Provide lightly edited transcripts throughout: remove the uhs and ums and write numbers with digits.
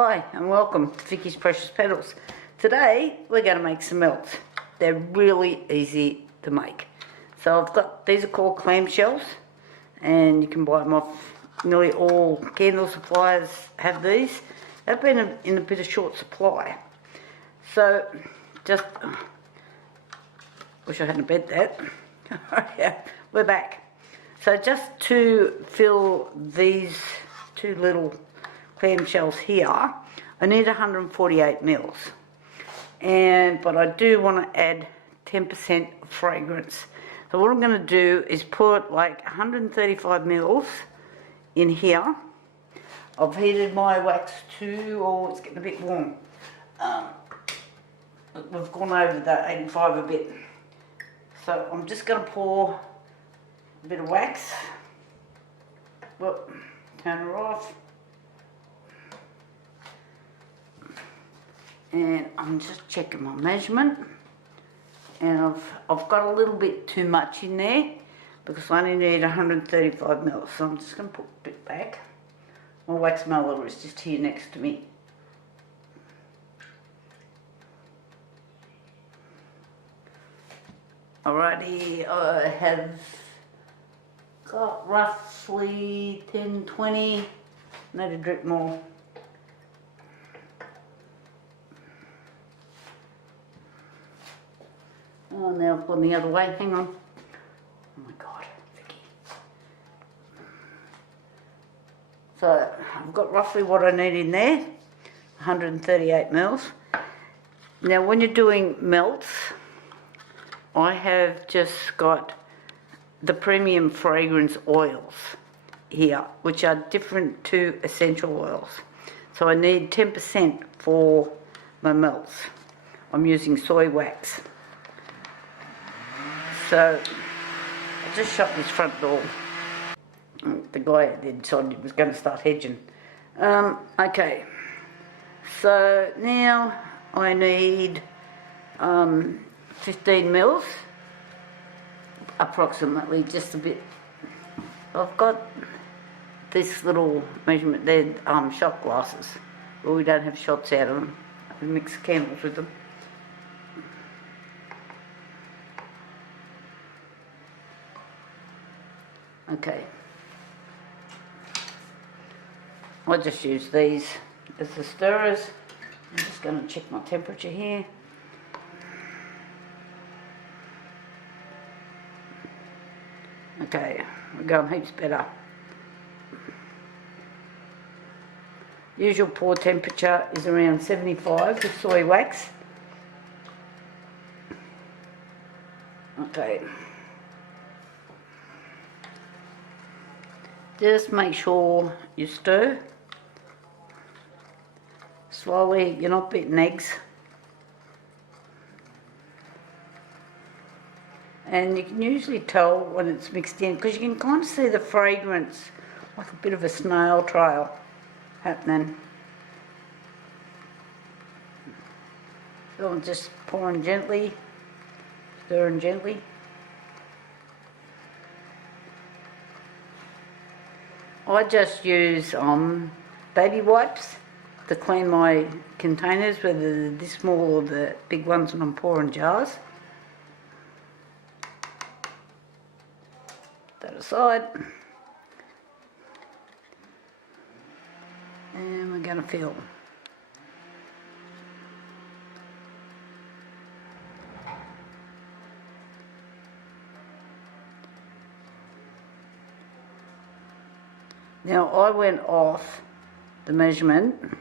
Hi and welcome to Vicky's Precious Petals. Today we're going to make some melts. They're really easy to make. So I've got, these are called clamshells and you can buy them off, nearly all candle suppliers have these. They've been in a bit of short supply. So just, wish I hadn't bet that. Yeah, we're back. So just to fill these two little clamshells here, I need 148 mils, but I do want to add 10% fragrance. So what I'm going to do is put like 135 mils in here. I've heated my wax to, it's getting a bit warm. We've gone over that 85 a bit. So I'm just going to pour a bit of wax. Well, turn her off. And I'm just checking my measurement, and I've got a little bit too much in there because I only need 135 mils, so I'm just going to put a bit back. My wax melter is just here next to me. Alrighty, I have got roughly 10, 20, need a drip more. Oh, now I've gone the other way, hang on. Oh my God, Vicky. So, I've got roughly what I need in there, 138 mils. Now when you're doing melts, I have just got the premium fragrance oils here, which are different to essential oils. So I need 10% for my melts. I'm using soy wax. So, I just shut this front door. The guy decided he was going to start hedging. Okay, so now I need 15 mils, approximately, just a bit. I've got this little measurement, they're shot glasses, but we don't have shots out of them. We mix candles with them. Okay, I just use these as the stirrers. I'm just going to check my temperature here. Okay, we're going heaps better. Usual pour temperature is around 75 with soy wax. Okay. Just make sure you stir slowly, you're not beating eggs. And you can usually tell when it's mixed in because you can kind of see the fragrance, like a bit of a snail trail happening. So I'm just pouring gently, stirring gently. I just use baby wipes to clean my containers, whether they're this small or the big ones when I'm pouring jars. That aside. And we're going to fill. Now I went off the measurement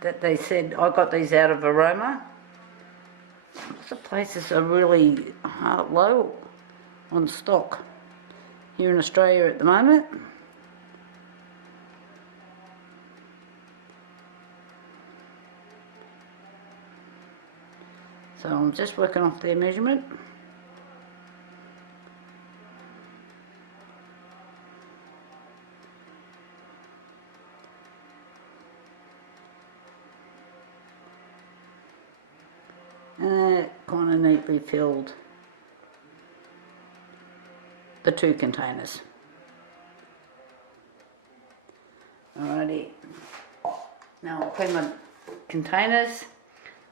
that they said. I got these out of Aroma. Lots of places are really low on stock here in Australia at the moment. So I'm just working off their measurement. And it kind of neatly filled the two containers. Alrighty. Now I'll clean my containers.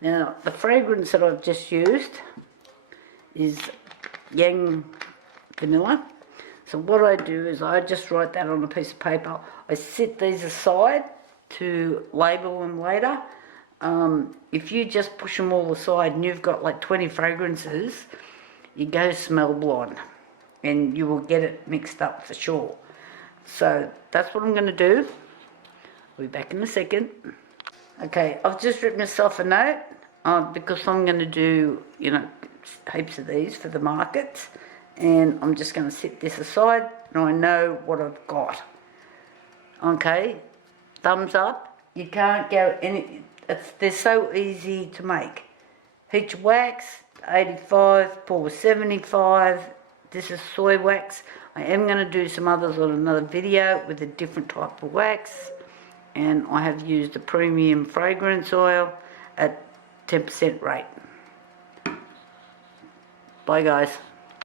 Now the fragrance that I've just used is Yang Vanilla. So what I do is I just write that on a piece of paper. I set these aside to label them later. If you just push them all aside and you've got like 20 fragrances, you go smell blind and you will get it mixed up for sure. So that's what I'm going to do. I'll be back in a second. Okay, I've just written myself a note because I'm going to do, you know, heaps of these for the markets, and I'm just going to set this aside and I know what I've got. Okay, thumbs up. You can't go any. They're so easy to make. Heat your wax, 85, pour 75. This is soy wax. I am going to do some others on another video with a different type of wax. And I have used a premium fragrance oil at 10% rate. Bye guys.